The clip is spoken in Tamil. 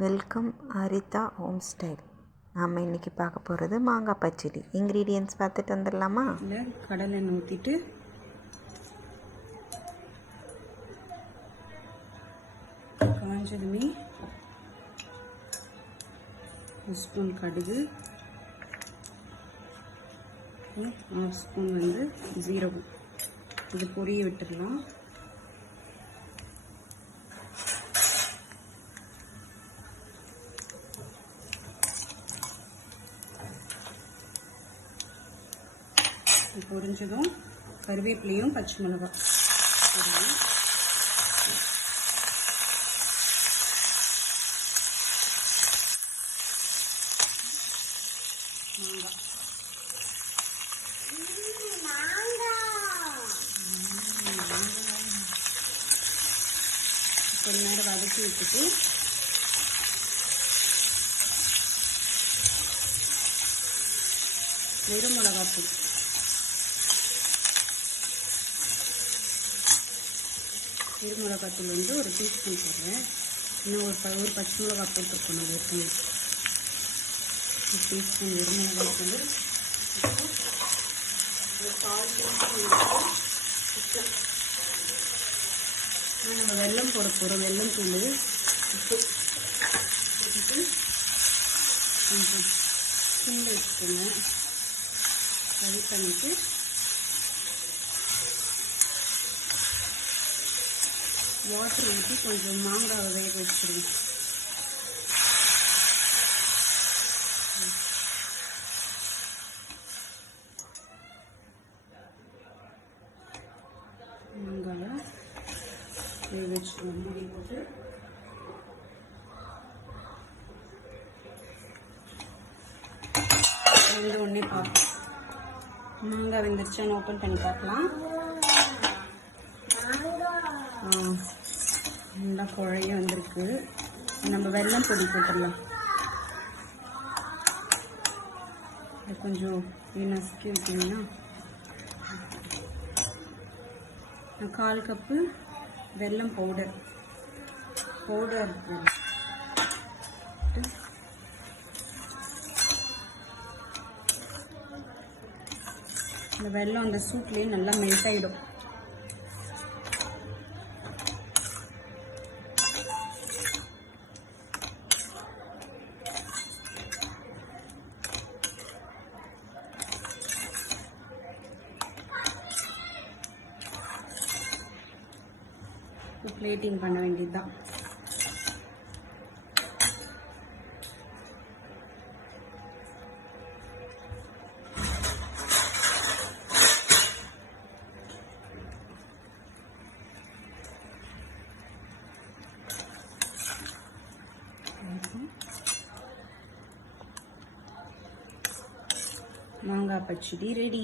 Welcome Haritha home style. நாம் இன்றைக்கி பார்க்க போகிறது மாங்காய் பச்சடி. இன்க்ரீடியன்ட்ஸ் பார்த்துட்டு வந்துடலாமா? இல்லை, கடலை எண்ணெய் ஊற்றிட்டு காஞ்சதுமே 1 ஸ்பூன் கடுகு, 1/2 ஸ்பூன் ஜீரகம், இது பொரிய விட்டுடலாம். பொரிஞ்சதும் கருவேப்பிலையும் பச்சை மிளகாய் போடணும். கொஞ்ச நேரம் வதக்கி விட்டுட்டு வெறும் மிளகாத்தூள், மிளகாத்தூள் 1 டீஸ்பூன் போடுறேன். இன்னும் ஒரு பச்சை மிளகாய் போட்டுருக்கணும். ஏற்கனவே 1 டீஸ்பூன் வெறும் மிளகாத்தூள், ஒரு 1/4 டீஸ்பூன் நம்ம வெல்லம் போட போகிறோம். வெல்லம் தூள், உப்பு போட்டுட்டு கொஞ்சம் சிம்மில் வச்சுக்கோங்க. சரி பண்ணிவிட்டு வாட்டர் ஊற்றி கொஞ்சம் மாங்காவை வேக வச்சுருங்க. மாங்காவை வேக வச்சுருவோம். மூடி போட்டு வெந்த உடனே பார்ப்போம். மாங்காய் வெந்துருச்சான்னு ஓப்பன் பண்ணி பார்க்கலாம். நல்லா குழைய வந்திருக்கு. நம்ம வெல்லம் பொடி போட்டுடலாம். இது கொஞ்சம் நசுக்கி விட்டிங்கன்னா 1/4 கப்பு வெல்லம் பவுடர் இந்த வெல்லம் அந்த சூட்லேயே நல்லா மெல்ட் ஆகிடும். பிளேட்டிங் பண்ண வேண்டியதுதான். மாங்காய் பச்சடி ரெடி.